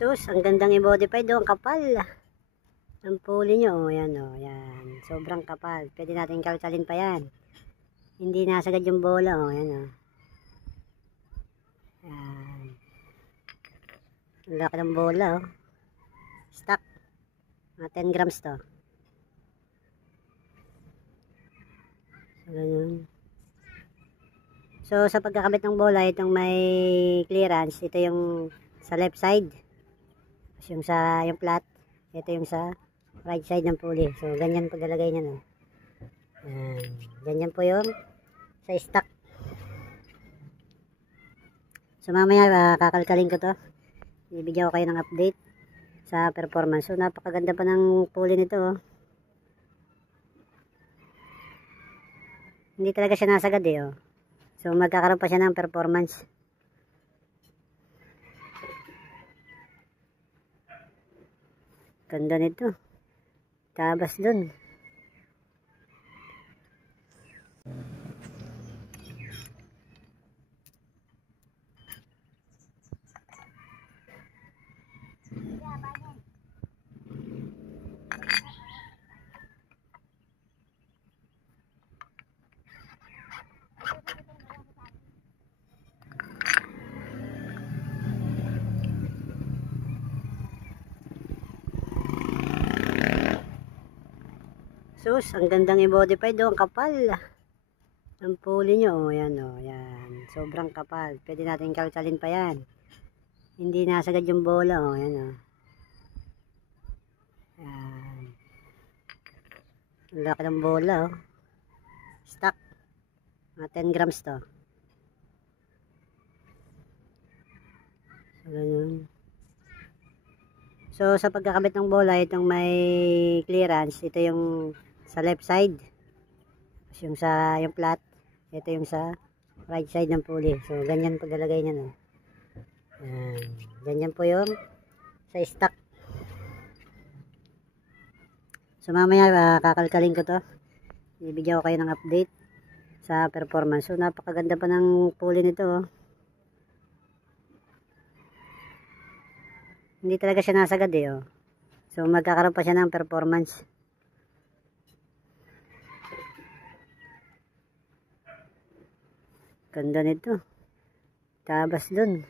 Sus, ang gandang i-modify doon, kapal. Ang puli nyo, oh, yan, oh, yan. Sobrang kapal. Pwede natin kalkalin pa yan. Hindi nasagad yung bola, oh, yan, oh. Yan. Ang laki ng bola, oh. Stock. Mga 10 grams to. So, ganun. So, sa pagkakabit ng bola, itong may clearance, ito yung sa left side. Yung sa yung flat, ito yung sa right side ng pulley. So, ganyan po lalagay niya, no. Ganyan po yung sa stock. So, mamaya kakalkalin ko to. Ibigyan ko kayo ng update sa performance. So, napakaganda pa ng pulley nito, oh. Hindi talaga siya nasagad, eh, oh. So, magkakaroon pa siya ng performance. Ganda nito. Tabas dun. Sus, ang gandang i-modify doon, kapal. Ang puli nyo, oh, yan, oh, yan. Sobrang kapal. Pwede natin kalkalin pa yan. Hindi nasagad yung bola, oh, yan, oh. Yan. Ang laki ng bola, oh. Stock. Mga 10 grams to. So, ganun. So, sa pagkakabit ng bola, itong may clearance, ito yung sa left side. Yung sa yung flat, ito yung sa right side ng pulley. So, ganyan po lalagay niya, no. Ganyan po yung sa stock. So, mamaya kakalkalin ko to. Ibigyan ko kayo ng update sa performance. So, napakaganda pa ng pulley nito, oh. Hindi talaga siya nasagad, eh, oh. So, magkakaroon pa siya ng performance. Ganda nito. Tabas dun.